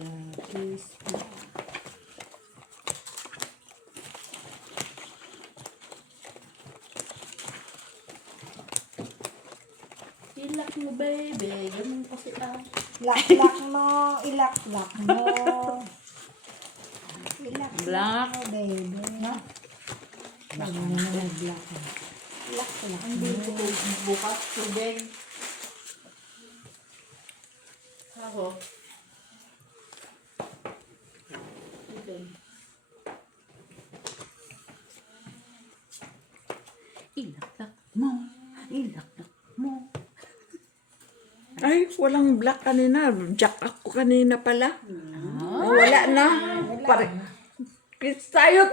Lapis. Ilak mo, baby. Ganun kasi ah. Lak-lak mo. Ilak-lak mo. Ilak-lak Black. mo, baby. No? Black. Black. Ilak-lak Hindi mo. ko bukas. Tubig. Ako. Okay. Ilak-lak mo. Ilak-lak mo. Ay, walang black kanina. Jack ako kanina pala. Ah. Wala na. Pare. Kiss tayo.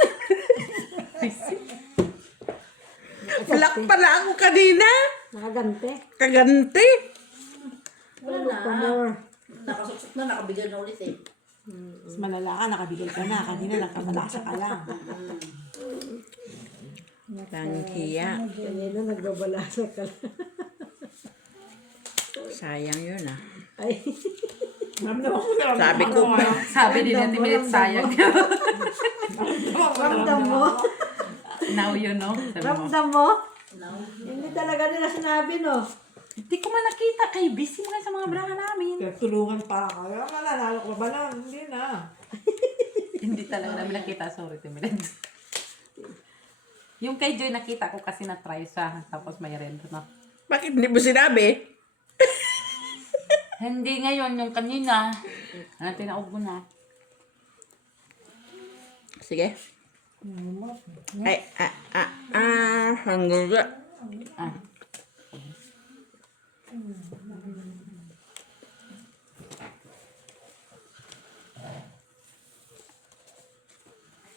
Black pala ako kanina. Nakagante. Kaganti. Wala Pa na. more. Nakasuksok na. Nakabigyan na ulit eh. Mas malala ka, nakabigay ka na. Kanina nakabalasa ka lang. Langhiya. Kanina nagbabalasa ka lang. Sayang yun ah. Ay. Sabi ko pa. Sabi din natin minute sayang. Ramdam mo. Now you know. Sabi mo. Ramdam mo. Now. Hindi talaga nila sinabi, no? Hindi ko man nakita kay busy mo sa mga braha namin. Tulungan pa ako. Nanalo ko ba lang? Hindi na. Hindi talaga namin nakita. Sorry, Timilet. Yung kay Joy nakita ko kasi na-try siya. Tapos may red na. Bakit hindi mo sinabi? Hindi ngayon, yung kanina. Ano, tinaog mo na. Sige. Ay, hanggang Ah.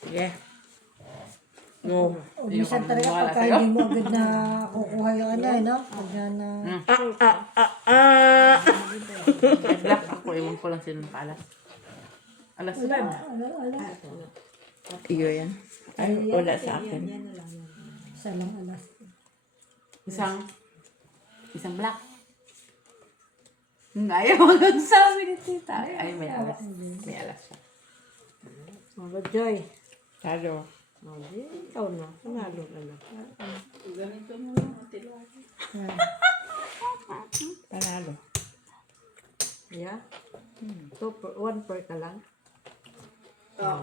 Sige. No. Minsan talaga pagka hindi mo agad na kukuha yung ano, no? Pagka na... Black ako, ewan ko lang sino paalas. Alas na. Iyo yan. Ay, wala sa akin. Isa lang alas. Isang black. Ayaw mo lang sabi ni tita. Ay, may alas. May alas siya. Mga Joy. Talo. O, di, ikaw na. Panalo ka na. Ganito mo Panalo. Yeah? One per ka lang? Oo,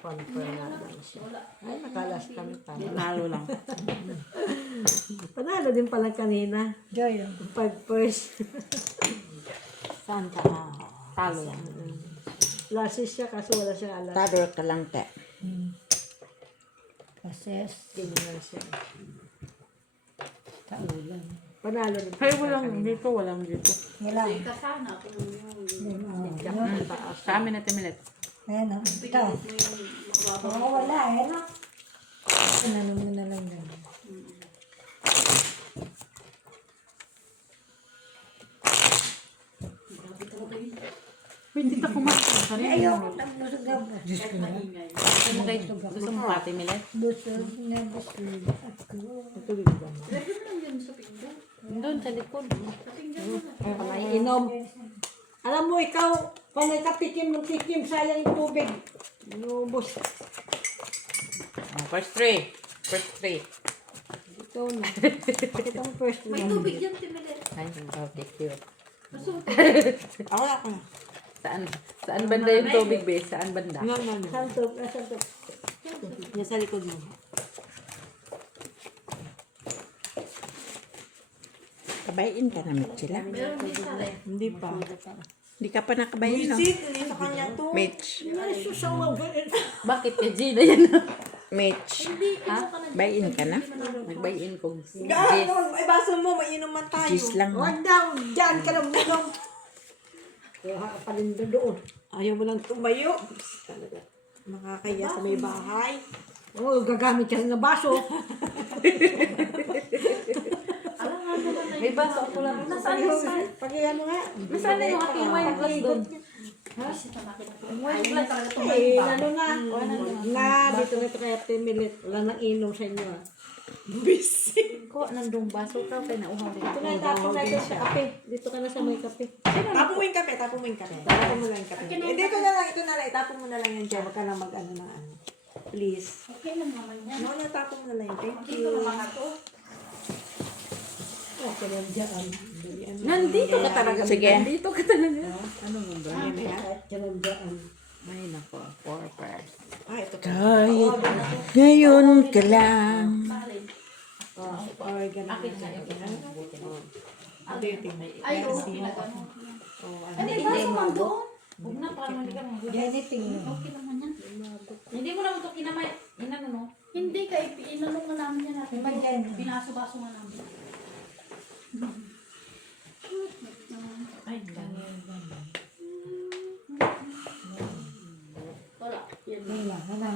one per na lang siya. Ay, nakalas kami pa. Panalo lang. Panalo din pala kanina. Joy. 5 pers. Saan ka? Talo lang. Lasis siya kaso wala siya alas. Talo ka lang, te. Kases. Ganyan siya. Taulan. Panalo din. Ay, walang dito, walang dito. Wala. Kasana kung Taas. sa amin na Timilet. Ayan o. Ito. Oo, wala. Ayan o. Panalo mo na lang yan. Hindi ka kumakas. Ayoko. Busog na. Diyos ko na. Gusto mo pa Timilet? Busog na busog ako. Doon sa likod. Inom. Alam mo, ikaw, kung nagkatikim ng tikim, sayang yung tubig. Inubos. First three. First three. Ito na. Itong first one. May tubig yan, Timilet. Ay, okay, cute. Ako na. Saan banda yung tubig, be? Saan banda? Saan to? Saan to? Yan sa likod mo. Kabayin ka na, Mitchila. Hindi pa. Hindi ka pa nakabayin, no? Hindi sa kanya to. Mitch. Bakit kay Gina yan? Mitch. Bayin ka na? Nagbayin ko. Gaano? Ay, baso mo. Mainuman tayo. Cheese lang. Huwag daw. Diyan ka lang minom. Kuha ka pa rin doon. Ayaw mo lang tumayo. Talaga. Nakakaya sa may bahay. Oo, gagamit ka ng baso. May baso ako lang. Nasaan yung Pag ano nga. Nasaan na yung aking wine glass doon? Eh, ano na? Dito na ito kaya 10 minutes. Wala nang inom sa inyo. Busy. Ko, nandong baso ka, kaya nauhaw rin. Ito na, tapon natin sa kape. Dito ka na sa may kape. Tapon mo yung kape, tapon mo yung kape. Tapon mo lang yung kape. Eh, dito na lang, ito na lang. Itapon mo na lang yan, Jen. Huwag ka na mag-ano ng ano. Please. Okay lang naman yan. No, tapon mo na lang yun. Thank Dito you. na mga to. Okay lang dyan. Nandito ka talaga. Sige. Nandito ka talaga. Ano mo ba? Ayan na yan. Dyan dyan. Ay, nako. Forper. Ah, ito pa. Kahit ngayon ka lang. Balin. Or ganun. Akin sa'yo. Ito yung tingnan. Ay, oo. Ginagano. Oh, ano. Hindi, hindi mo doon. Huwag na, parang hindi ka mga Anything. Okay naman yan. Hindi mo naman ito kinamay. Inano, no? Hindi ka, inanong nga namin yan natin. Pinaso-baso nga namin. Ay, dami. Wala. Yan. Ano?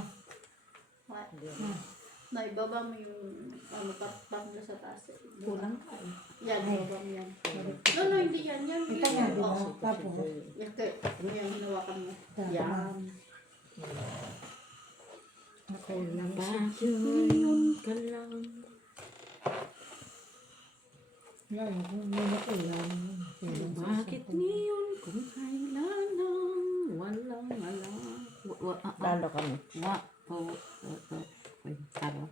Naibaba mo yung patpang na sa taas. Kulang ka eh. Yan, ibaba mo yan. No, hindi yan. Yan, Ito nga, di ba? Oo. Tapos. Yan, yung hinawakan mo. Yan. Ako lang. Bakit ngayon ka lang? Yan, ako lang. Bakit ngayon kung kailan lang walang alam? Talo kami. Talo.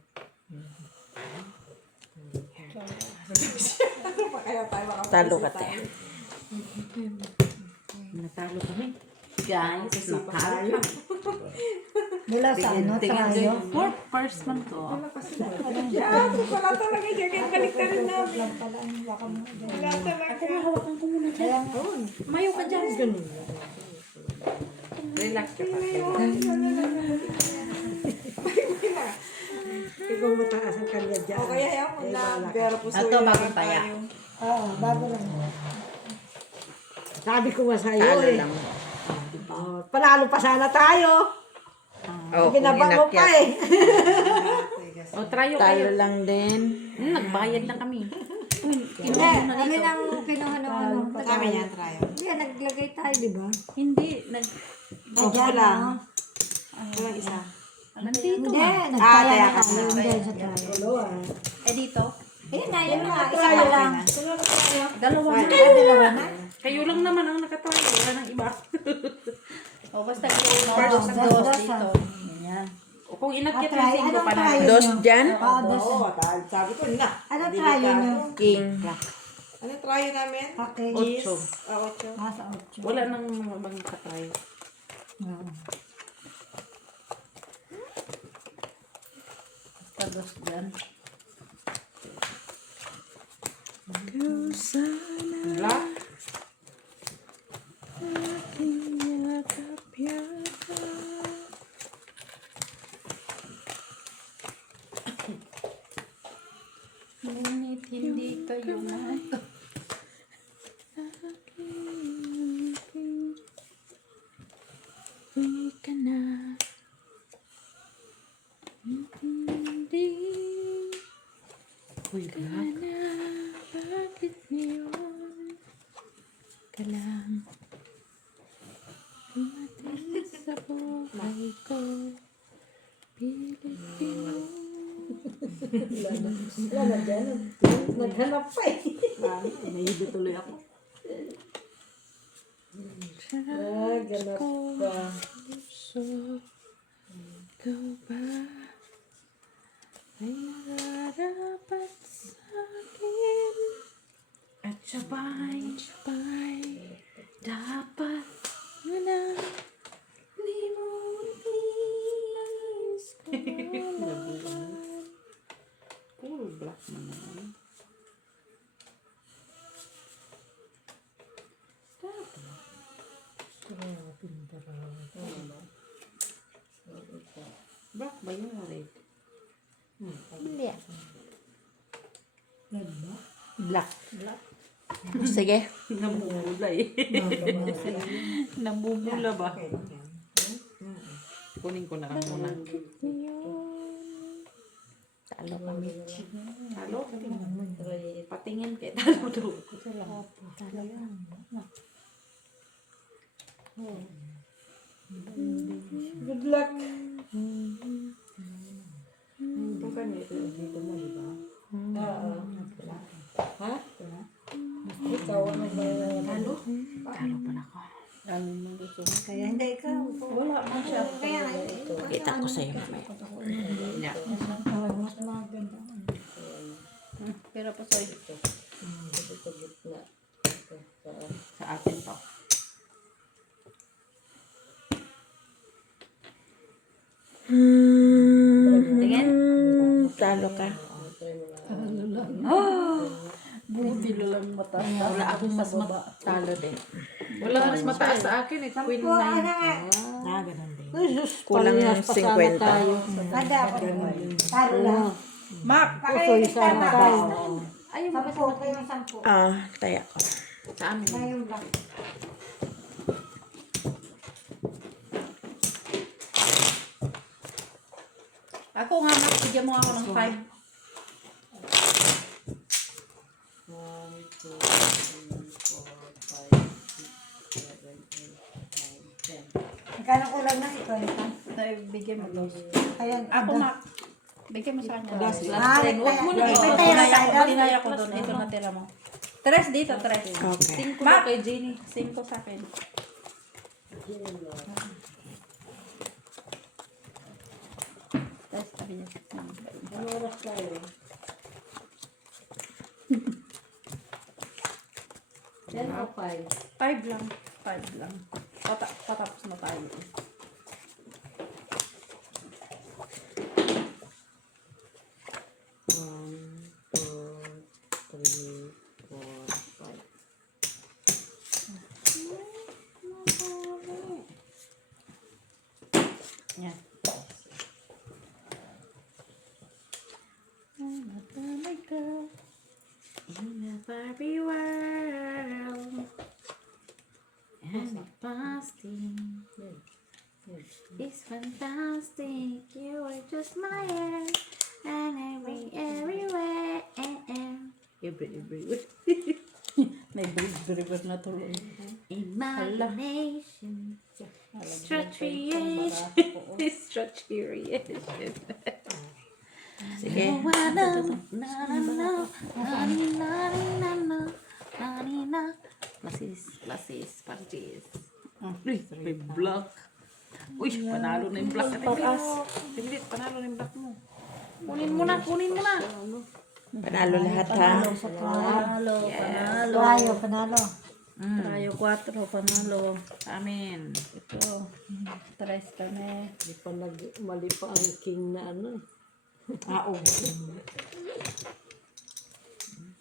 Talo ka, te. Natalo kami. Guys, natalo. Mula sa ano, tayo. For first man to. Yan, wala talaga dyan. Kaya balik ka rin namin. Wala talaga. Mayo ka dyan. Ganun. Relax ka pa. Ikaw mataas ang kanya dyan. O kaya yan mo lang. Pero puso Ito, bagong paya. Oo, bago lang. Sabi ko nga sa'yo Talo eh. lang. Oh, panalo pa sana tayo. Oh, Ginaba mo pa eh. O, tryo kayo. Talo lang din. Nagbayad na kami. Hindi, alin ang kinuha ng ano. Kami yan, try. Hindi, naglagay tayo, di ba? Hindi. Opo lang. Walang isa. Nandito. Hindi, Ah, nagkaya kaya na ka tayo. na. Hindi, sa tayo. Eh, dito? Eh, yun na, isa ka lang. Dalawa na. Dalawa na. Kayo lang naman ang nakatry. Wala nang iba. O, basta yung First, dos dos, dito. Yan. O kung inakyat Try, yung singko anong pa na. try Dos nyo? dyan. Oo, dos. Oo, sabi ko na. Ano Delikado. tayo nyo? King. Ano try namin? Okay. Ocho. Ocho. Nasa 8. Wala nang mga bang nakatry. Basta dos dyan. Wala. Ngunit hindi kayo na. Ka na. Hindi ka na. Bakit ngayon ka lang dumating sa buhay ko? Pilit Wala na dyan. Naghanap pa eh. Nahido tuloy ako. Ganap pa. puso ko ba ay nararapat sa akin at sabay dapat mo na limutin puro black man naman. Black ba yung red? Hindi. Black. Sige. Namumula eh. Namumula ba? Okay lang yan. Kunin ko na lang muna. Talo kami. Talo? Patingin kay talo daw. Talo yan. Good luck. Kung kanito, dito mo, di ba? Oo. Ha? Ikaw, ano ba yan? Ano? Talo pala ko. Ano mo gusto mo? Kaya hindi ikaw. Wala man siya. Kaya Kita ko sa'yo mamaya. Yeah. mas maganda. Pero pa sa'yo. Dito sa gitna. Sa atin to. Tingin. Talo ka. Buti lang mata. Wala akong mas matalo din. Wala mas mataas sa akin eh. Queen Ano 9. nga? Ganun din. Ay, Diyos, Kulang parehas pa sana 50. tayo. Kada ako. Talo lang. Mak! Usoy sana tayo. Ayun, 10 kayo 10. Taya ko. Sa amin. Ngayon lang. Ako nga, Mak, bigyan mo ako ng 5. 1, 2, 3, 4, 5, 6, 7, 8, 9, 10. Magkano kulang na ito? Bigyan mo dos. Ayan. Ako, Mak. Bigyan mo sa kanya. Last Ah, lang. Huwag mo na may ito. tayo tayo. Dinaya ko doon. Ito na tira mo. 3 dito, 3. Okay. 5 Mak! Kay Jenny. 5 sa akin. Tapos sabi niya. Ano oras tayo? 10 o 5? 5 lang. 5 lang. Patapos na tayo. One, two, three, 4, 5. Yan. In a Barbie world, and busting is fantastic. You are just my air, and everywhere. Everywhere. May brief na tuloy. Imagination, stretchy Sige. Plasis, parties. Uy, may block. Uy, panalo na yung block. Tinglit, panalo na yung block mo. Kunin mo na. Panalo lahat ha. Panalo, panalo. Tayo, panalo. Tayo 4, panalo. Amin. Ito, 3 kami. Di pa mali pa ang king na ano. Oo.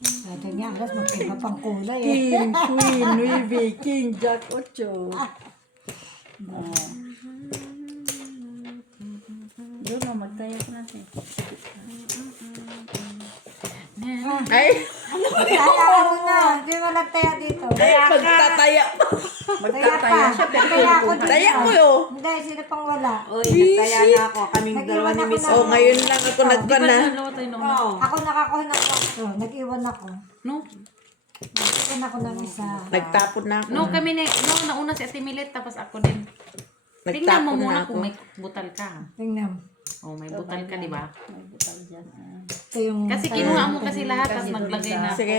Ito niya, alas magkaiba pang kulay eh. King, Queen, Nueve, King, Jack, 8. Doon mo, magtayo ko natin. Ay! Kaya mo na, hindi mo lang tayo dito. Magtataya. Magtataya siya, pero Kaya ako dito. Taya mo yun. Hindi, sino pang wala? Uy, nagtaya na ako. Kaming dalawa ni Miss Oh, ngayon lang ako nagka na. Dalawa tayo noon. Oo. Ako nakakuha ng ako. Nag-iwan ako. No? Nag-iwan ako ng isa. Nagtapon na ako. No, kami nauna si Ate Milet, tapos ako din. Tingnan mo Ano muna Nagtapon na ako. kung may butal ka. Tingnan. Oh, may butal ka, di ba? May butal dyan. Ito yung... Kasi kinuha mo kasi lahat, tapos Kasi doon naglagay sa- na. Sige.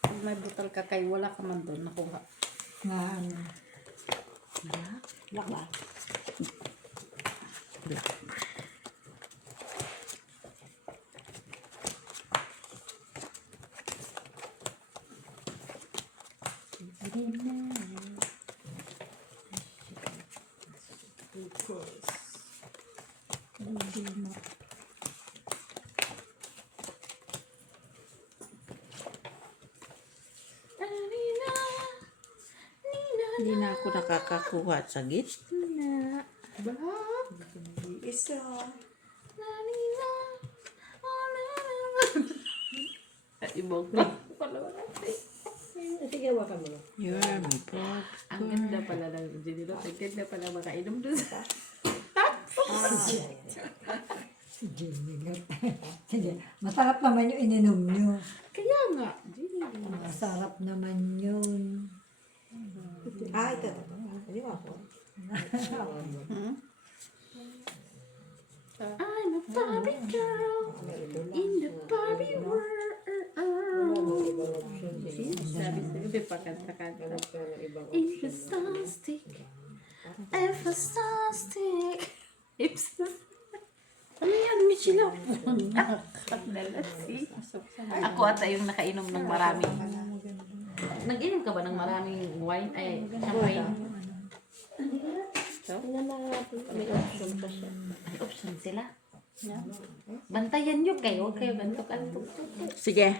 Pag may butal ka kay wala ka man doon. Nakuha. Na ano. Black ba? Hindi na ako nakakakuha sa gitna. Isa. Ibang pa. Sige, wakan mo. You are my boss. Ang ganda pala ng Jenny. Ang ganda pala makainom dun sa... Sige, masarap naman yung ininom nyo. Kaya nga. Jenny. Masarap naman yun. Ito. Hindi mo ako. I'm a Barbie girl in the Barbie world. Sabi sa'yo, may pakanta-kanta. It's fantastic. It's fantastic. Ano yan, Michelle? Nakalasi. Ako ata yung nakainom ng maraming. Nag-inom ka ba ng maraming wine? Ay, champagne? May option pa siya. May option sila. Bantayan nyo kayo. Huwag kayo gantok-antok. Sige.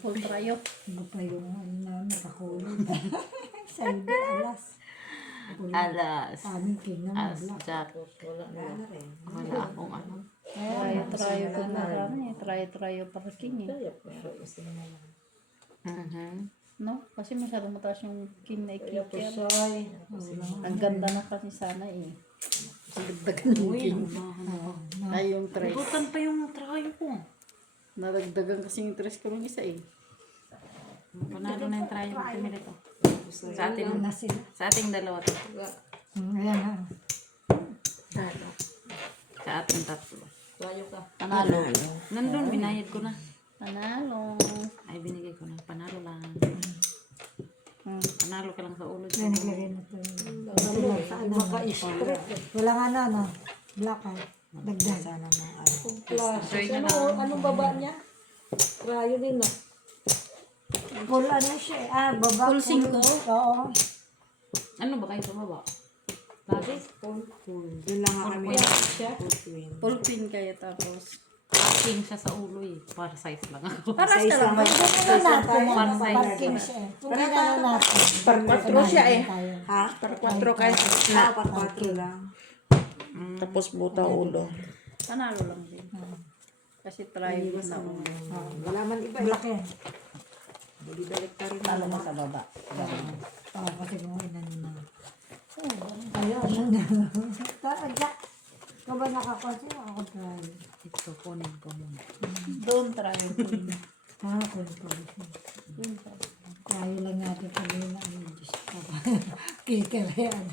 Full trayo. Ano pa yung nakakulong? Sa hindi, alas. Alas. Aming king na As black. Jack. Ano rin. Wala akong ano. Trayo ko na kami. Trayo parking eh. Kaya po siya. No? Kasi masyadong mataas yung king na Kaya po ikikir. siya. Ang ganda na kasi sana eh. Dagdagan yung king. Ay, yung trayo. Bukan pa yung trayo ko. Nadagdagan kasi yung tres ko ng isa eh. Panalo na yung trayo. Pumili ko. Sa ating, Na sila. sa ating dalawa to. Ayan na. Sa ating tatlo. Tayo ka. Panalo. Nandun, binayad ko na. Panalo. Ay, binigay ko na. Panalo lang. Panalo ka lang sa ulo. Yan, naglagay na ito. Maka-strip. Wala nga na, no? Black ah. Dagdag. Sana mo. Plastic. Anong baba niya? Rayo din na. Full ano siya eh. Baba. Full cinco? Oo. Ano ba kayo sa baba? Lapis? Yun lang nga kami. Siya. Full pin kayo tapos. Parking siya sa ulo eh. Para size lang ako. Paras Size ka lang ba? lang. Ano natin? One size. Parking siya eh. Kung ginano natin. Par 4 siya eh. Tayo. Ha? Par 4 kayo. Par 4 lang. Tapos buta ulo. Panalo lang din. Kasi trayo ko na ako. Wala man iba. Black yan. Balik ka rin. Talo mo sa baba. Oo, kasi kung inano na. Ayun, ano. Jack. Ikaw ba nakakonsi? Ako try. Ito, kunin ko muna. Doon trayo ko. Konsi. Tayo lang natin pag yun na ano. Diyos ko. Kikil yan.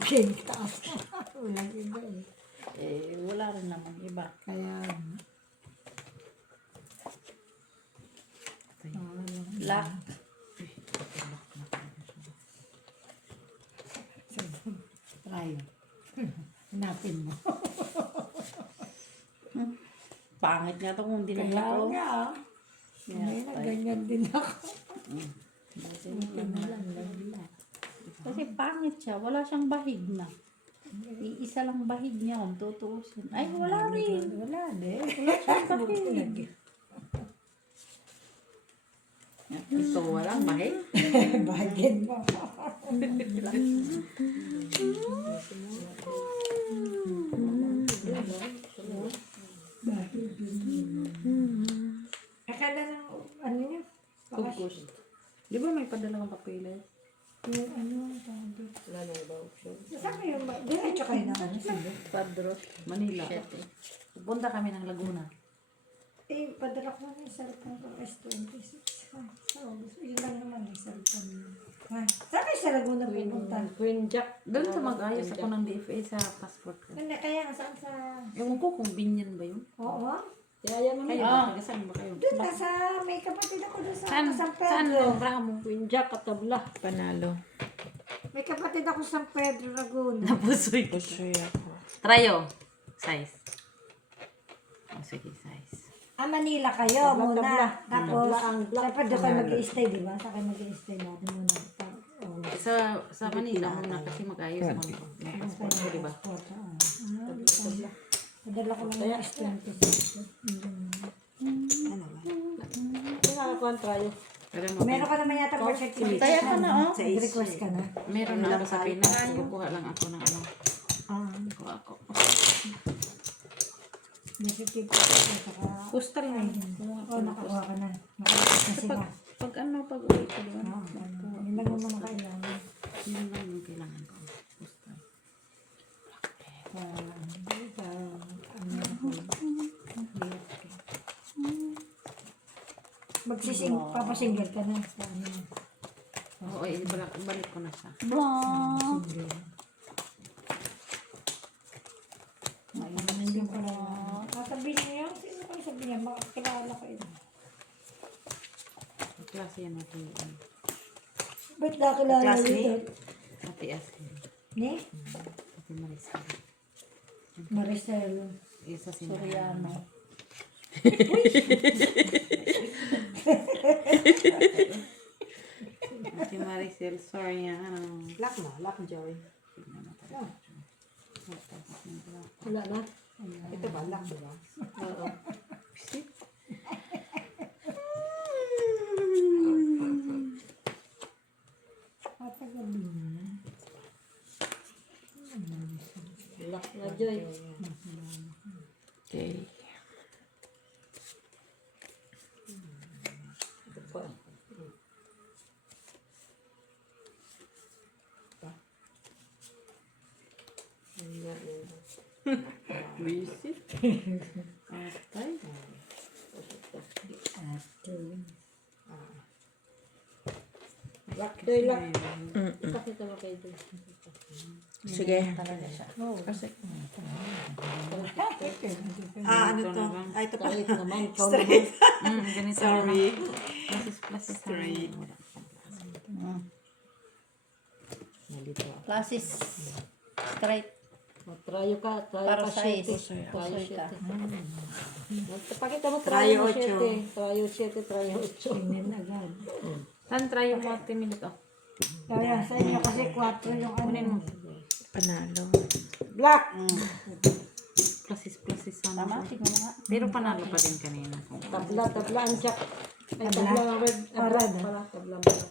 King taas. Walang iba eh. Eh, wala rin naman iba. Kaya, Black. try. Hanapin mo. Pangit nga ito kung hindi na Kaya ito. nga. Ngayon na ganyan din ako. Kasi pangit siya. Wala siyang bahig na. Iisa lang bahig niya kung tutuusin. Ay, wala rin. Wala din. Wala siyang bahig. Ito, walang bahay. Bahagin mo. Akala ng ano yun? Focus. Di ba may padalawang kapilis? Yung ano, tawag doon. Wala na iba option. Saan kayo ba? Diretso kayo na ano sila? Padro. Manila. Pupunta kami ng Laguna. Eh, padala ko na yung cellphone ko S26. So, yun lang naman yung cellphone mo. Ha? Saan kayo sa Laguna pupunta? Queen Jack. Doon sa mag-ayos ako ng DFA sa passport ko. Hindi, kaya saan sa... Ewan ko kung binyan ba yun. Oo. Kaya naman. Kayo, taga saan ba kayo? Doon na sa... May kapatid ako doon sa Saan? San Saan Pedro. ang braha mo? Queen Jack katabla. Panalo. May kapatid ako sa San Pedro, Laguna. Napusoy ko. Pusoy ako. Trayo. Size. Oh, sige, size. Manila kayo muna. tabla. Tapos, Tabla ang black. dapat doon kayo mag-i-stay, di ba? Sa kayo mag-i-stay natin muna. Sa Manila muna kasi mag-ayos ako ng passport ko, di ba? Padala ko lang yung S26. Ano ba? Pinakakuha tayo. Pero Meron ka naman yata birth certificate. Kaya ka na, oh. Sa Nag-request ka na. meron na ako sa Pinas. Kukuha lang ako ng ano. Kukuha ako. Birth certificate. Saka, Postal na. nakakuha ka na. Nakakuha na sila. Pag ano, pag uwi ko doon. Yun lang naman ang kailangan. Yun lang yung kailangan ko. Postal. Ano ako. Papasinggal ka na sa ano. Oo, balik ko na siya. Block. Hindi ko na. Sasabihin niyo yan. Sino kayo sabihin niya? Makakilala kayo. Klase yan natin yun. Ba't nakilala Klase niyo? Ate Asin. Ni? Ate Maricel. Maricel. Isa si Soriano. Ate Maricel, sorry ano. Lock mo, lock Joy. Wala na. Ito ba, lock diba? Oo. Patagabi na. Lock na, Joy. Okay. Ito pa. Visit. Atay. Lock, Joy, lock. Ipakita mo kayo Joy. Sige. Kasi Ano to? Ito pa. Kahit naman, ikaw Straight. naman. ganito Sorry. Plus Straight. Nalito ako. Classes. Straight. Trayo ka, Para trayo ka size. 7. Trayo Pusoy ka. 7. Pakita mo Trayo trayo 8. 7. Trayo 7, trayo 8. Tingin agad. Saan try yung 40 minuto? Kaya sa inyo kasi 4 yung ano. Panalo. Black! Pluses sana. Tama, tignan mo nga. Pero panalo pa din kanina. Tabla ang jack. Ay, Tabla? tabla ang red. Parad, Black pala, tabla ang black.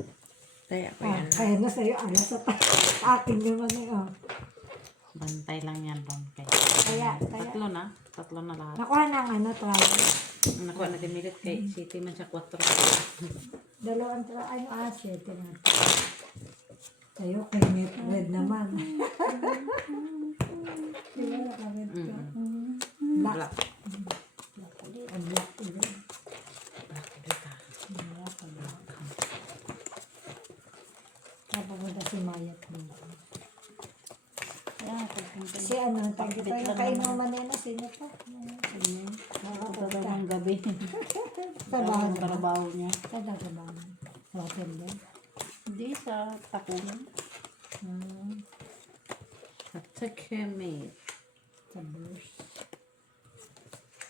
Kaya ko Ah, yan. kaya na sa'yo, alas sa akin naman eh. Oh. Bantay lang yan doon. Kaya. Tatlo na lahat. Nakuha ng ano, travel. Nakuha na dimilit kay City man siya 4. Dalawang ano, 7 natin. Sa'yo, kay Net Red naman. Diba, naka-red ka? Black. Black. Ang black ulit. Napapunta si Maya dito. Ayan, pagpunta. Si ano, tagi tayo yung kainuman nila, sino pa? Pagpunta ng gabi. Sa bahan Ang trabaho niya. Sa dagabahan. Sa hotel din. Hindi, sa takunan. Takemate. Sa bus.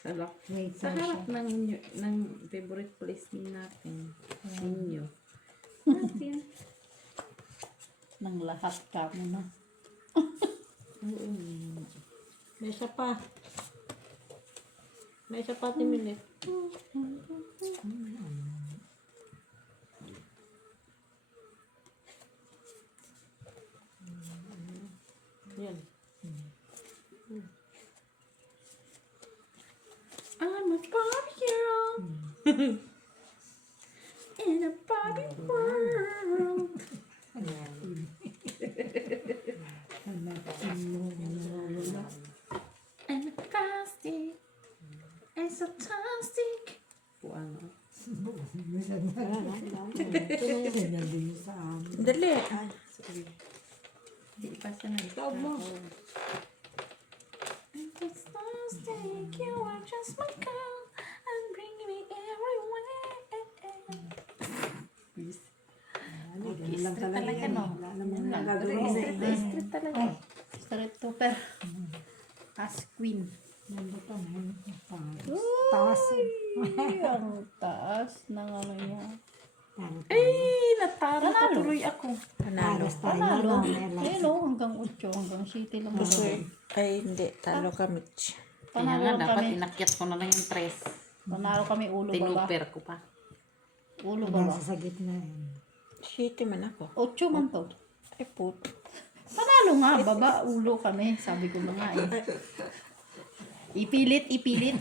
Sa lock. Wait, Sa harap ng favorite place natin. Ninyo. Natin. Nang lahat ka mo na. May isa pa. May isa pa timilit. Yan. I'm a Barbie girl. In a Barbie world. And a plastic. And so plastic. Ano? Ganyan din sa amin. Dali. Hindi pa siya nag-tawag mo. And it's plastic. You are just my girl. And bring me everywhere. Ganun lang talaga yan. no? Wala naman nagagawa. Street talaga. Straight to per. As queen. Nandito pa na yun. Taas. Ay, ang taas ng ano niya. Ay, natalo pa tuloy ako. Panalo. Panalo. Ayun o, hanggang 8, hanggang 7 lang. Ay, hindi. Talo kami. Kaya Panalo nga, lang dapat kami. inakyat ko na lang yung 3. Panalo kami ulo ba ba? Tinuper ko pa. Ulo ba ba? Nasa sa gitna yun. Shitty man ako. 8 man to. Ay, put. Panalo nga, baba, ulo kami. Sabi ko na nga eh. Ipilit.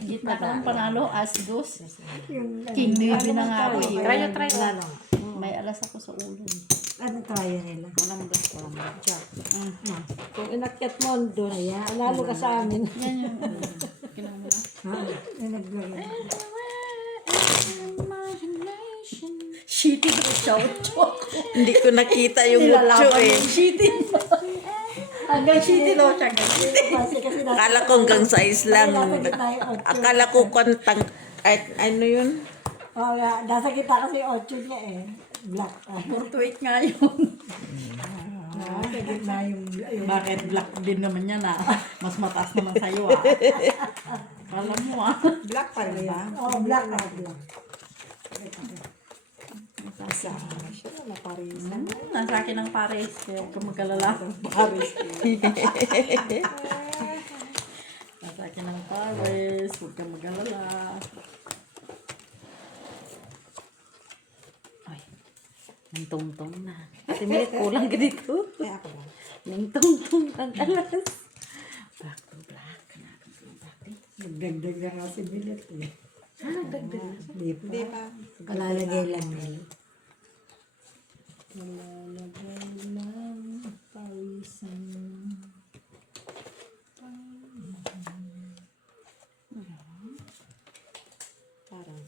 Gitna ka ng panalo, as dos. King David na nga ako eh. Try. May alas ako sa ulo. Ano tayo nila? Walang gas. Kung inakyat mo doon, analo ka sa amin. Yan yung Ha? Yung naglagay. imagination. Shitty daw siya. Ocho. Hindi ko nakita yung mucho Nilalaban eh. yung shitty. Hanggang shitty daw siya. Kasi nasa, Akala ko hanggang size lang. nasa gitna yung 8. Akala ko kwantang, ay, ano yun? Oo nga, nasa gitna kasi 8 niya eh. Black. 48 nga yun. Nasa gitna yung Bakit black din naman yan ah? Mas mataas naman sa'yo ah. Alam mo ah. Black pa rin ba? oh, black na black. Sa siya na Paris. Nasa akin ang pares. Kaya huwag kang mag-alala. Paris. Nasa akin ang pares. Huwag kang mag-alala. Ay, nang tungtong na. Ate Milit, kulang ka dito. Kaya ako ba? Nang tungtong ang alas. Black to black. Natin to black. Nagdagdag na kasi bilit eh. Nagdagdag na. Hindi pa. Kalalagay lang nila. Malalagay lang pawisan. Parang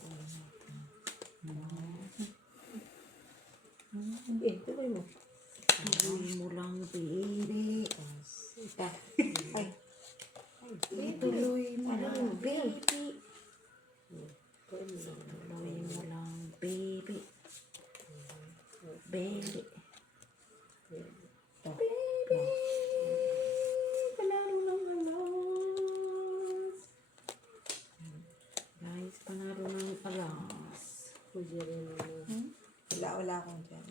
eh, tuloy mo. Tuloy mo lang, baby. Ika. Ay. Tuloy mo lang, baby. Tuloy mo. Tuloy mo lang, baby. Baby. Baby. Panalo ng alas. Guys, panalo ng alas. Wala akong dyan.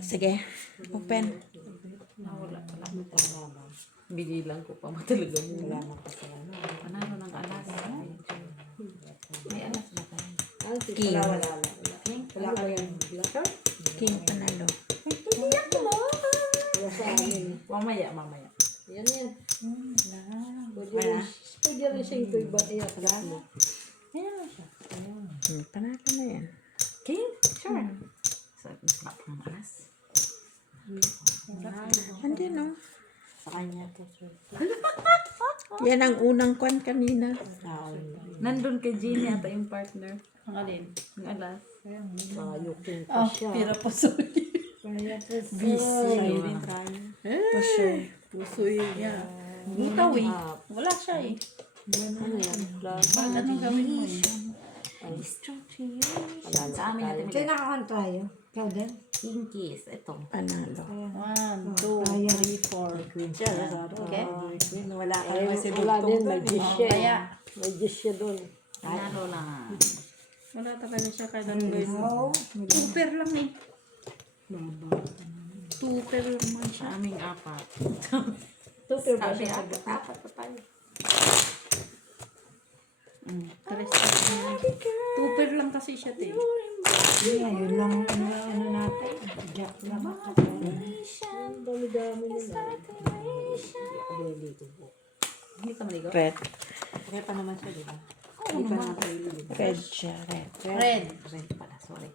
Sige, open. Wala. Bigay lang ko pa matalaga mo. Wala na kasi ano. Panalo ng alas. May alas ba tayo? King. Wala. Wala ka yan. King panalo. Mamaya. Yan. Pwede rin siyang ito iba. Ayan, mo. Panalo na yan. King? Sure. So, snap ng alas. Hindi no. Sa kanya to, sir. Yan ang unang kwan kanina. Nandun kay Jeannie ata yung partner. Ang alin? Yung alas. Sayukin Oh, pira pa soy. Sa'yo rin tayo. Pusoy. Pusoy niya. Ikaw eh. Wala siya eh. Ano yan? Bakit anong gawin mo eh? Sa amin natin Sino nakakontra yun? Ikaw din? King kiss. Ito. Panalo. 1, 2, 3, 4. Queen siya. Okay. Queen, wala ka Ay, naman si wala Dugtong din. doon May eh. dish siya. Kaya, May dish siya doon. Panalo lang. wala talaga siya kahit anong gawin mo. Oo. Super lang eh. Super lang man siya. Sa aming apat. Super ba Sabi siya? apat pa tayo. Tres Super lang kasi siya te. Yun lang ano natin. Jack lang. Dami-dami nila. Hindi ka maligo? Red. Kaya pa naman siya, di ba? Hindi pa naman kayo. Red siya, red. Red. Red pala, sorry.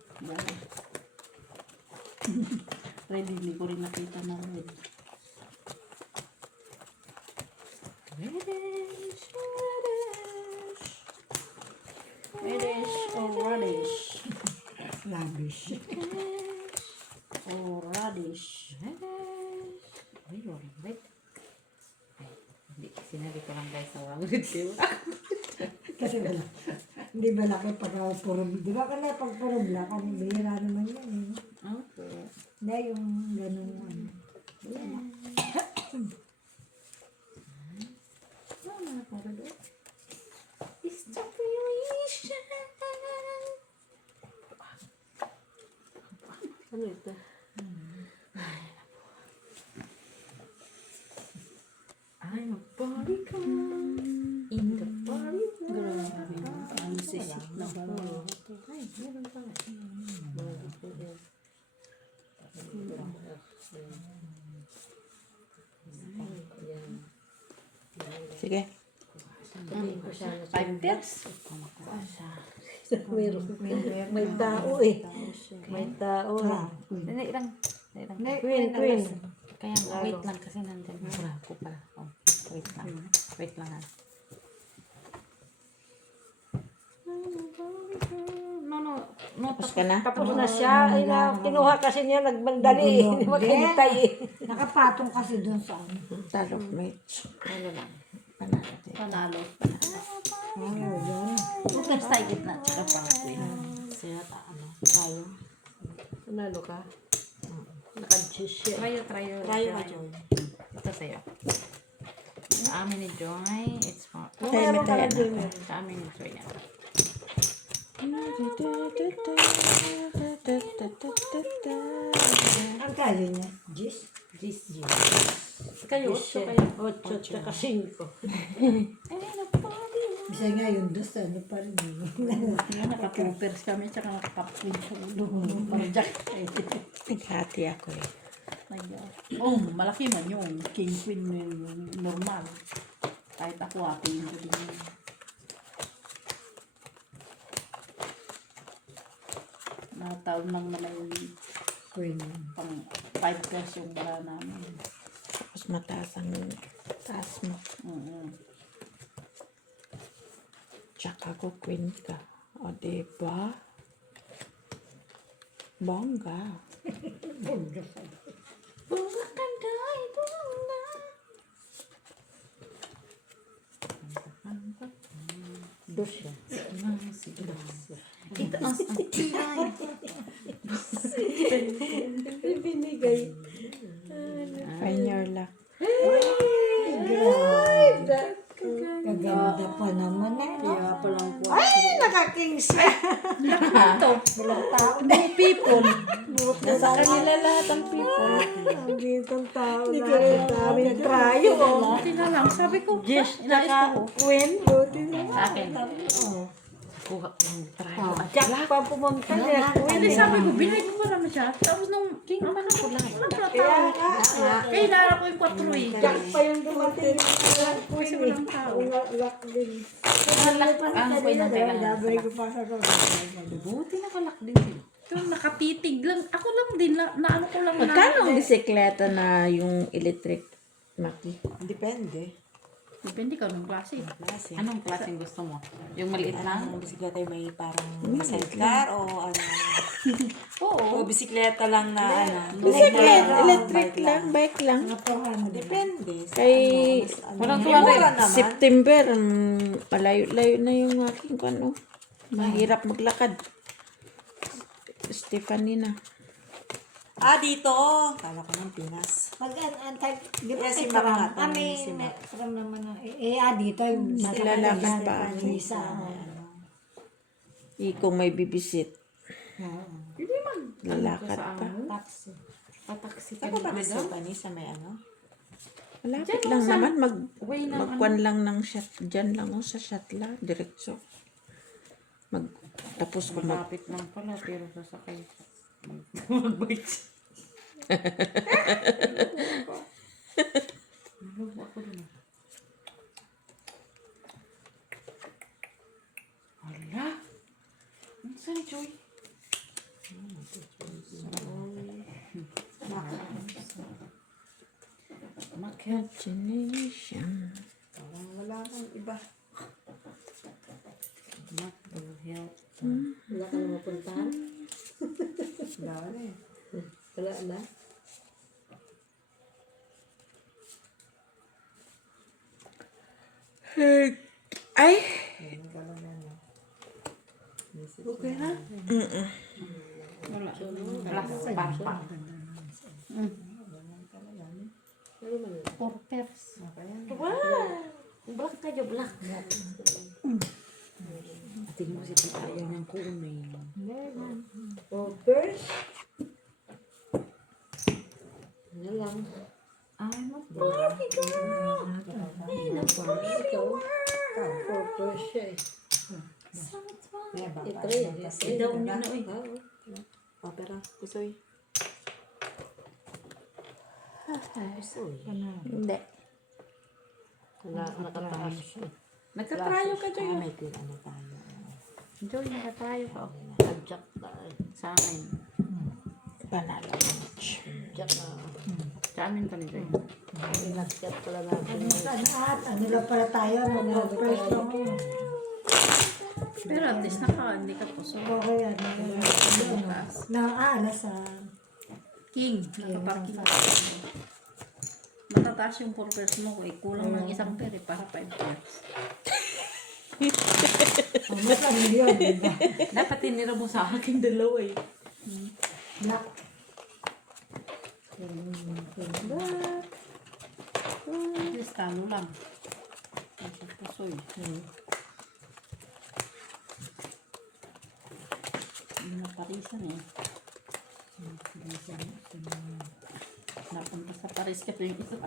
Red, hindi ko rin nakita na red. Reddish or radish? Labish. Or radish? Uy, walang red. Ay, hindi. Sinabi ko lang guys, walang red kayo. Kasi wala. Hindi ba laki pag puro, di ba kaya pag puro black, ang bihira naman yan eh. Okay. Hindi yung ganun ano. Ano ito? I'm a body con in the body Ang sisik na. Ay, meron pala. Sige. Sabihin ko siya na 5 tips. Meron. May tao eh. May tao eh. Hindi, ilang. Queen. Kaya nga, wait lang kasi nandyan. Mura ko pala. Oh, wait lang. Wait lang ha. Tapos ka na? Tapos na siya. Ay na, kinuha kasi niya, nagbandali. Hindi maghintay. Nakapatong kasi doon sa ano. Talo, mates. Ano lang. Panalo din. Panalo. Ano yun? Huwag sa gitna, tsaka pangit. Siya, tayo. Nanalo ka. Naka-juice siya. Trayo. Tayo ka, Joy. Ito sa'yo. Sa amin ni Joy, it's for... Tayo, may tayo na. Sa amin ni Joy. Ang kayo niya? Gis? Kayo, Juice siya. kayo. 8 tsaka 5. Bisa nga yung dos, ano pa rin. Yan, naka-poopers kami, tsaka naka-captain sa ulo. Parang jacket. Naghati ako eh. Oh, malaki man yung king queen yung normal. Kahit ako ate yung gabi yun. Nataon lang naman yung Queen. pang 5 years yung wala namin. Tapos mataas ang taas mo. Tsaka ko queen ka. O, diba? Bongga. Bongga pa. Bunga ka dahil, bunga. Dos siya. Ito ang tiyay. Binigay. Find your luck. Kaganda pa naman eh. No? Kaya palang po. Ay, naka-king siya. Ito, Walang tao. no people. Nasa kanila lahat ang people. Ang bitang tao na. Ang daming trayo. Buti na lang, sabi ko, Yes, inayos ko. Queen. Buti na. Sa akin. Kuha ko ng trayo. Jack pa pumunta niya. Hindi, sabi ko, binay ko pa naman siya. Tapos nung king, naman ako lang. Walang tao. Kaya hinarap ko yung 4 eh. Jack pa yung dumating. Kasi walang tao. Lock din. Ang queen ng kailangan. Dabay ko pa sa ko. Buti nakalak din sila. Ito, nakatitig lang. Ako lang din, na ano ko lang na. Magkano ang bisikleta na yung electric, Maki? Depende. Depende ka nung klase. Klase. Anong klaseng gusto mo? Yung maliit lang? Ang bisikleta yung may parang sidecar o ano? Oo. O bisikleta lang na ano? Bisikleta, Bike electric lang, bike lang. Depende. Kay Walang Mura tuwa naman. September, malayo-layo na yung aking ano. Mahirap maglakad. Stephanie na. Dito. Kala ko ng Pinas. Mag-antay. Di ba Yes, si may Mac karam? nga, May si Mac. karam naman na. Dito. Sila lang ang bahay. Isa. Kung may bibisit, lalakad pa. Taxi. Pataksi Saan ka ko ba na gusto daw? pa sa may ano? Malapit lang naman, Way ng magkwan lang ng shot, dyan lang o sa Shatla, diretso. Tapos kung Malapit lang pala, pero sasakay. Mag-bike siya. Nalabo ako dun. Hala? Ano sa'yo, Joy? imagination. Parang wala kang iba. Not to help. Wala ka na mapuntahan? Wala na eh. Wala na? Ay! Okay na? Wala. Parpa. Porters. Black kayo, black. Tingin mo si Tita ayaw niyang kunin. Poppers? Ano lang? Ay, mo. Poppers siya eh. May baba. Ito eh. Daw niyo na, uy. Opera. Kusoy. Hindi. Nakataas siya. Nagkatrayo ka, Joy. May clean ano tayo. Joy, nagkatrayo ka. Jack tayo. Sa amin. Panalo. Jack na. Sa amin pa ni Joy. Inat-cat pala natin. Ano lang pala tayo. First lang. Pero at least hindi ka puso. Okay, ano, nakaalas sa King, nakaparking ka. Matataas yung 4 pairs mo. Kulang ng isang pair para 5 pairs. mas ano yun, diba? Dapat tinira mo sa akin dalawa eh. Black. At least talo lang. Kasi pusoy. Hindi na parisan eh. Napunta sa Paris ka yung isa.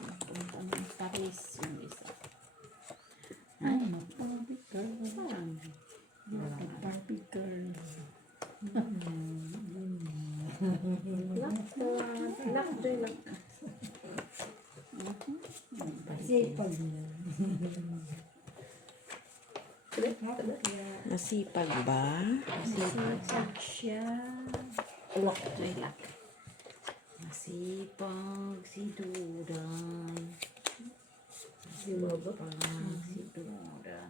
Napunta ng Paris yung isa. Ay, Barbie girl. Barbie girl. Sipag niya. Nasipag ba? Sipag siya. Relax. Masipag si Duday. Masipag si Duday.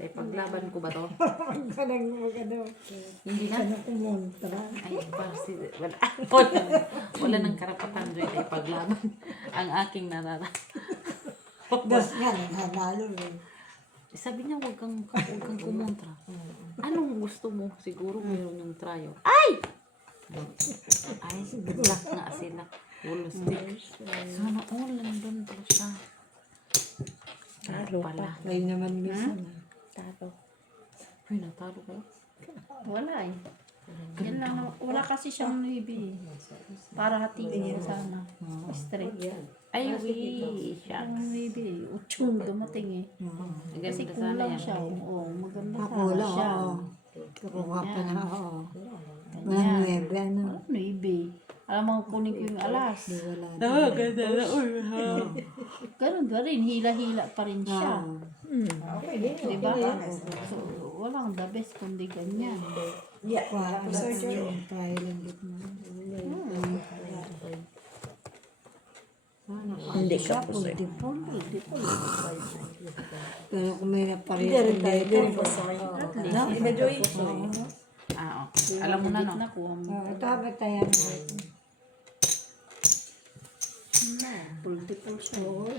Paglaban ko ba to? Ganang magano. Hindi na. Ano kumontra. Ay, basta wala nang karapatan doon ay paglaban. Ang aking narara. Das nga, nanalo eh. Sabi niya, huwag kang kumontra. Anong gusto mo? Siguro mayroon yung tryo. Ay! Ay, black nga sila. Full stick. Sana all, nandun po siya. Talo Pala. pa. Ngayon naman minsan ah. Talo. Uy, natalo ko. Wala eh. Yan lang. Wala kasi siyang nuibi. Para hatiin sana. Straight. Ay, wish. Ang nuibi. Uchong dumating eh. Kasi Ganda sana kulang yan. siya. Oo, maganda Ako sana lang, siya. oo. Kukuha pa na ako. Walang Ganyan. nuebe, ano. Ano nuibi? Alam mo, kunin ko yung alas. Wala na. Ganda na. Ganun ba rin. Hila-hila pa rin siya. Diba? So, walang the best kundi ganyan. Kwa, ano, tayo lang gitna. Hindi ka po sir. Pero kung may napareho dito. At least. Ah, okay. Alam mo na, no? Nakuha mo. Ito habang tayo. Multiple siya. Oo,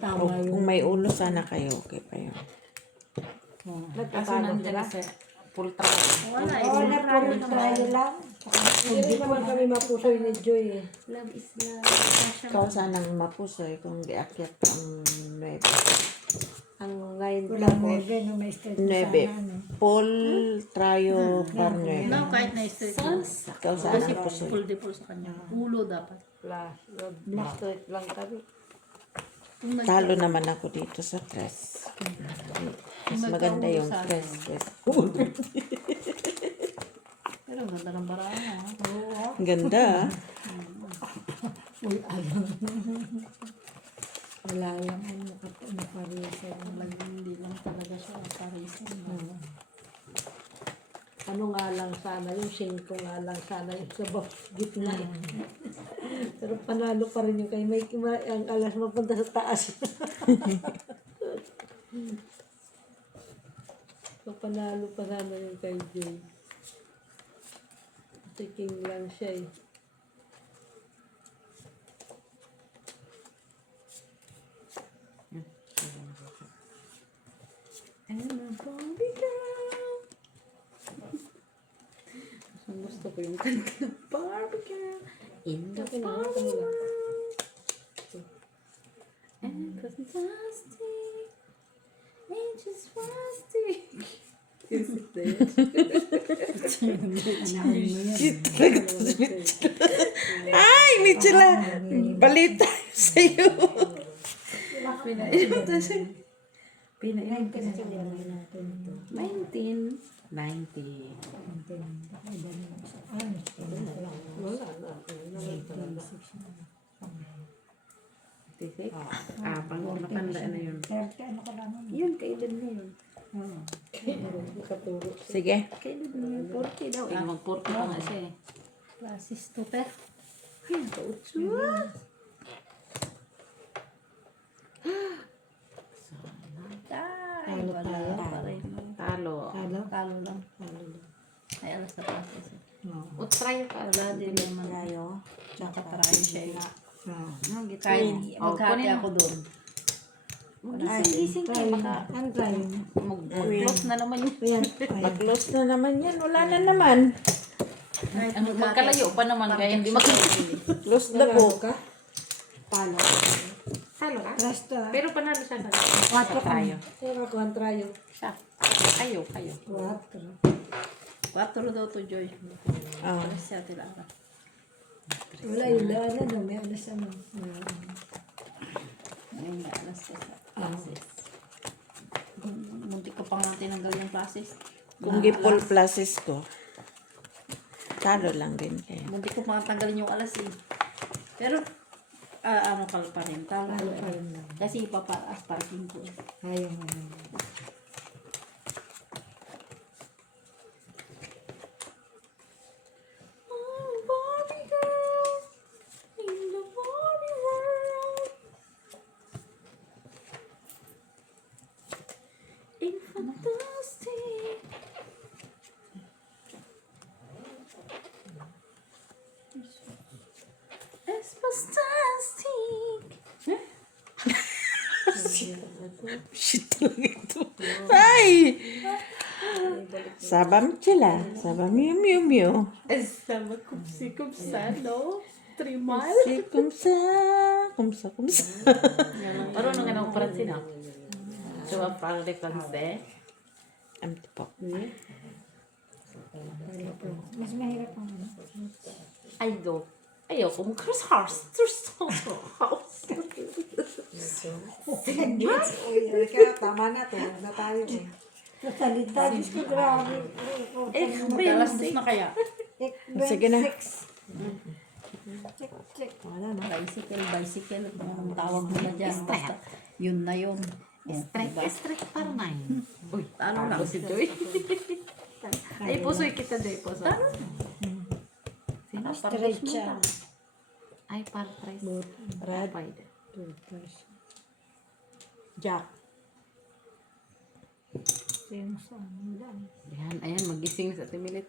tama yun. Kung may ulo sana kayo, okay pa yun. Kaso nandiyan sa full track. Wala eh. Oo, napulot tayo lang. Hindi naman kami mapusoy ni Joy eh. Love is love. Ikaw sanang mapusoy kung di akyat ang 9. Ang ngayon Walang nuebe, no, may straight na 9. sana, no. Full tryo par 9. No, kahit na straight lang. Ikaw sana mapusoy. Full default sa kanya. Ulo dapat. plus, straight lang kami. Talo naman ako dito sa tres. Mas maganda yung tres. Pero ang ganda ng baraan ha. Ganda. Uy, ayaw. Wala lang ang napareho. Hindi lang talaga siya parisan. Ano nga lang sana, yung 5 nga lang sana yung sa gitna. Pero panalo pa rin yung kay Mike. Ang alas mapunta sa taas. So panalo pa sana yung kay Jay. King lang siya eh. Gusto ko yung kanta ng Barbie girl in the Barbie world. And fantastic, and just fantastic. Is it there? Ay, Michela! Balita sa'yo. Pinainom na siya. Pinainom ka siya. 19. 90. Pang matanda na yun. Ano ka naman? Yun, kailan na yun. Sige. Kailan na yun? 40 daw. Mag-40 pa nga siya eh. Klasis to, te. Ay, wala pa rin. Talo. Talo? Talo lang. Talo lang. Ay, alas na practice. No. O try ka. Wala din naman. Tayo. Nakatry siya eh. No. Kahit Oh, maghati kunin mo. ako doon. Gising-gising kayo. Baka Ano tayo? mag-close na naman yun. Ayan. Mag-close na naman yan. Wala na naman. Kahit Ang magkalayo pa naman kaya hindi makikita. Close the book. ka? Palo. Talo ka? Last to. Pero panalo siya sa Quatro ka. tayo. Pero kontra yung Siya. Kayo. quatro. 4 daw to Joy. Ah. Alas siya tilara. Wala yung daan na doon. May alas ano. Ngayon may alas siya sa classes. Muntik ko pa nga tinanggal yung classes. Kung gipol places ko, talo lang din kayo. Muntik ko pa nga tanggalin yung alas eh. Pero, ano ka pa rin. Talo Talo ko pa eh. rin lang. Kasi ipaparaas parking ko eh. Ayaw mo na. Shit talaga ito. Ay! Sabam chila. Sabam miu miu miu. Sama kumsi-kumsa, no? 3 mile. Si kumsa. Kumsa. Marunong ka ng Francine, no? So, ang parle francais. Am tipok. Mas mahirap ang ano. Ayoko mo Chris House. House. Uy, kaya tama na to. Na tayo eh. Sasalita. Diyos ko, grabe. Mag-alas 2 na kaya. Sige na. Check. Wala na. Bicycle. Ang tawag nila dyan. Basta, yun na yun. Strike para 9. Uy, talo lang si Joy. Ay, pusoy kita, Joy. Pusoy. Sino? Straight siya. Ay, para 3. Red. Pwede. Jack. Yung sa ano lang. Ayan, magising sa timilit.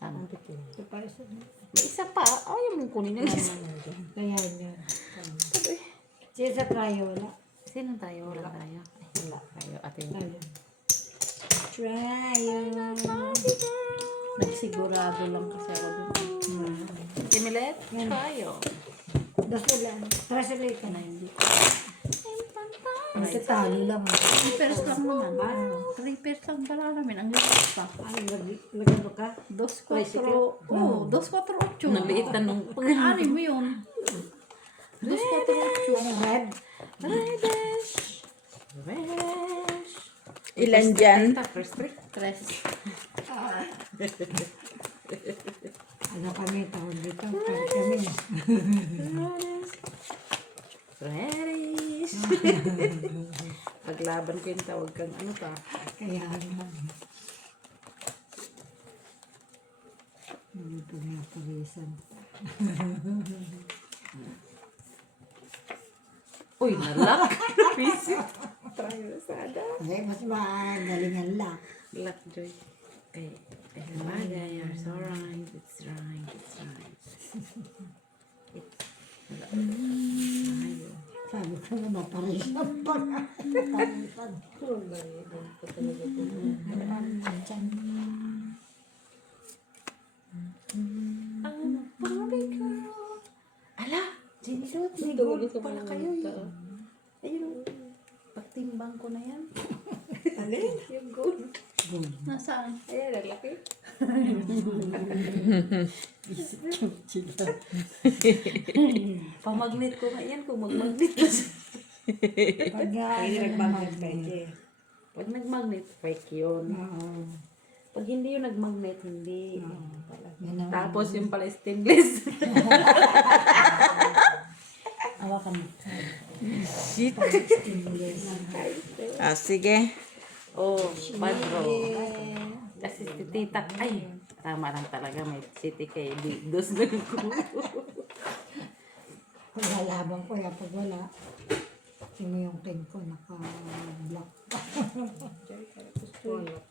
Ano? Ito pa isa. May isa pa. Ayaw mong kunin yung isa. Kaya yan. Siya sa tayo, wala. Sino tayo? Wala tayo. Wala tayo. Ate. Tayo. Nagsigurado lang kasi ako doon. Timilit? Tayo. Dos lang. Tres ulit ka na. Hindi. Ito talo lang. Repairs lang naman. Repairs lang pala namin. Ang liit pa. Ay, magano ka? 2-4. Oo, 2-4-8. Naliit na nung Ano mo yun? 2-4-8. Ano, red? Reddish. Reddish. Ilan dyan? First 3. Tres. Ano kami tawag dito? Para kami. Reddish. Paglaban ko yung tawag kang ano pa. Kaya ano. Hindi pa nga parisan. Uy, nalak. Visit. Tayo sada. Ay, mas magalingan lang. Luck, Joy. Ay, bagay. You're so right. It's right. It's right. Sabi ko na maparisan pa nga. Parisan. Ala! Jenny Dot, may gold pala kayo eh. Ayun, pagtimbang ko na yan. Alin? Yung gold. Nasaan? Ayan, ang laki. Pamagnet ko nga yan, kung magmagnet na siya. Pag Hindi nagmamahal pwede. Pag nagmagnet, fake yun. Pag hindi yung nagmagnet, hindi. Tapos yung pala stainless. Awakan mo. Shit. Ah, sige. Oh, padro. Kasi si tita, ay, tama lang talaga, may city kay dos na ko. Pag lalabang ko, ya, pag wala, sino yung king ko naka-block.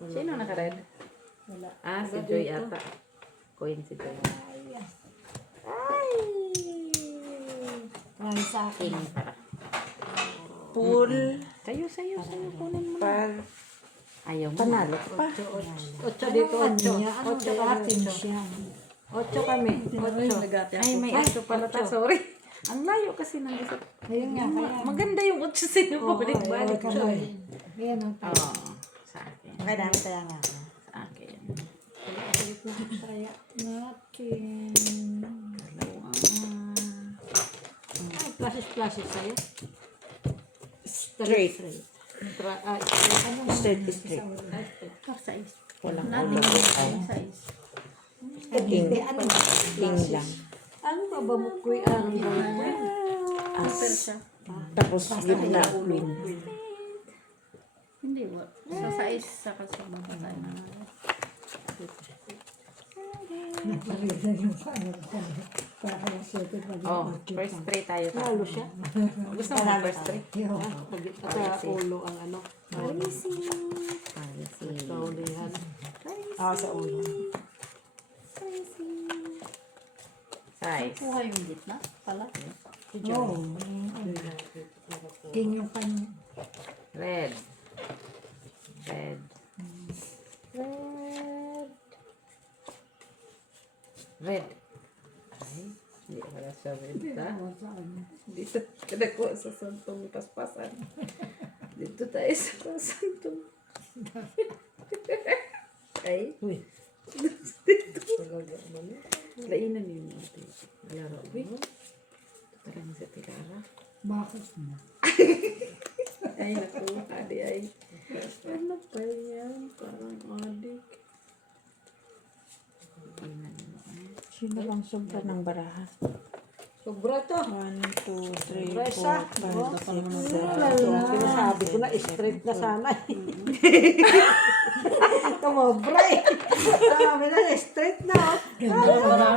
Sino naka-red? Wala. Ah, si Joy ata. Coin si Joy. Try sa akin. King para. Pool. Sayo, kunin mo. Par. Ayaw mo. Panalo pa. 8 dito, 8. Ano 8 sa akin kami. siya? 8 kami. 8. Ay, may aso pala ta. Sorry. Ang layo kasi ng isa. Ayun nga, kaya. Maganda yung 8 sa inyo. Balik-balik. Ayan ang Oo. Sa akin. Okay, dami kaya nga. Sa akin. kaya natin. Ay, classes sa'yo. Straight. Ay, Straight is straight. Size. Walang Natin ulo. yung size. King. King lang. ano ba ba mo kuy ang Super siya. Tapos gitna queen. Hindi ba? Sa size saka sa baba tayo na. Napalitan yung ano ko. Para suot pa din. Oh, first three tayo. Lalo siya. Gusto mo first three? At sa ulo ang ano. Kaulihan. Sa ulo. Size. Kuha yung gitna pala. Oo. King yung kanya. Red. Red. Red. Ay, hindi wala siya red. Ha? Dito ko sa santong paspasan. Dito tayo sa santong. Ay. Lainan yun natin. Laro. Uy. Ito talagang sa tilara. Bakit na? Ay, naku. Adi ay. Ano pa yan? Parang adik. Lainan mo. Sino lang sobra ng baraha? Sobra to. 1, 2, 3, 4, Resa. 5, 6, 7, Sinasabi ko na straight na sana. Tumobra eh. Sabi na straight na. Tumobra.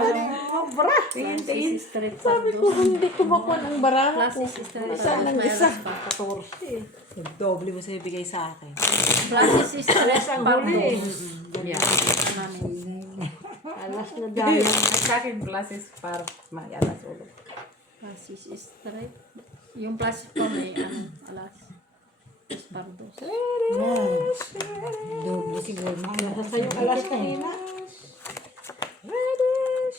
Classes straight pa Sabi ko, hindi ko makuha ng baraha ko. Classes straight Isa lang isa. 14. Doble mo sa ibigay sa akin. Classes straight Ang pa huli. Yeah. Alas na dahil. Sa akin, classes para may alas ulo. Classes straight. Yung classes pa may alas. Pardos. Doble siguro. Nasa sa'yo alas kanina.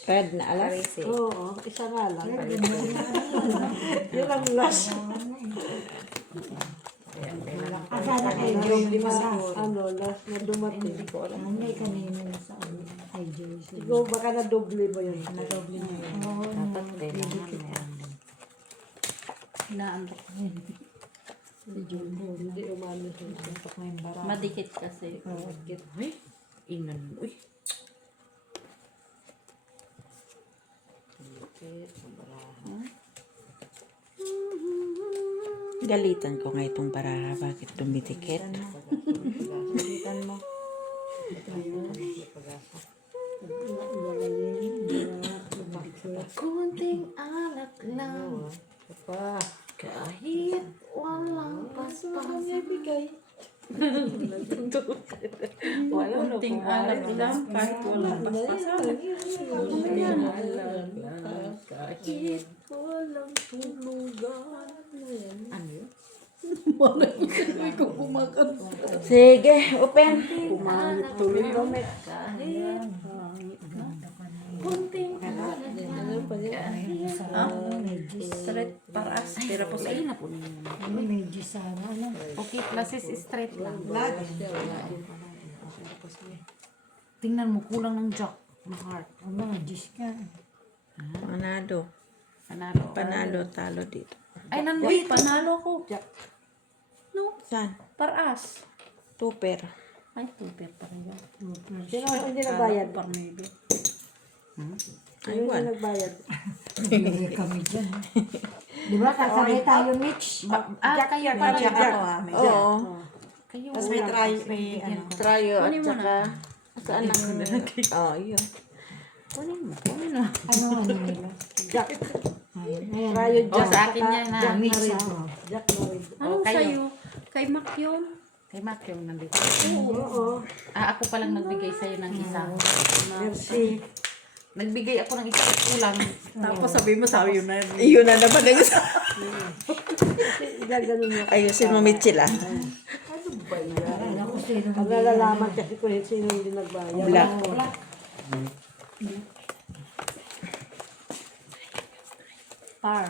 Red na alas. Oo, isa nga lang. Yun ang last. Asana kay Joy Lima pala. ano, last na dumating. Ano yung kanina na sa ano? Kay Joy. Siguro baka na-doble mo yun. Nadoble mo yun. Oo, Dapat kailangan meron din. Hinaantok. Hindi umano siya. Tok mo yung bara. Madikit kasi. Uy, inan. Uy. Galitan ko nga itong baraha. Bakit tumitikit? Sulitan mo. Kunting alak lang. Kahit walang paspas. Kunting alak lang kahit walang paspasan. Kunting alak lang. Kahit walang tulugan. Ano yun? Sige, open. Pumangit tuloy kami. Kahit kunting alak lang. Straight paras. Pero po sa ina po. ano medyo sana. Ano? Okay, classes straight lang. Tingnan mo, kulang ng jack. Na heart. Ang mga Diyos ka. Panalo. Panalo. Panalo, talo dito. Ay, nandun. Panalo ko. No, Saan? paras. Tuper. Ay, tuper pa rin yan. Sino ang hindi nagbayad? Parmebe. Sino yung nagbayad? Hindi kami dyan. Di ba? Kasabay tayo, Mitch. Kayo May parang jack ako ah. May jack. Oo. Kayo. Tapos may try, may ano. Tryo at Kunin mo saka Saan lang nilagay? Oh, yun. Kunin mo, kunin mo. Ano nila? Jack. Ayun. Ayan. Rayo Oh, Jack. sa akin yan na. Jack na Mix, rin. oh. Jack na rin. Anong kayo. sa'yo? Kay Mac yun? Kay Mac yung nandito. Oo. Ako palang nagbigay sa'yo ng isa. Merci. Nagbigay ako ng isa kulang. Tapos sabi mo sa'yo na yun. Iyon na naman ang isa. Gaganon mo. Ayusin mo, Mitchell, ah. Alam ko sino Ang nalalaman kasi kung sino hindi nagbayad. Black. Par.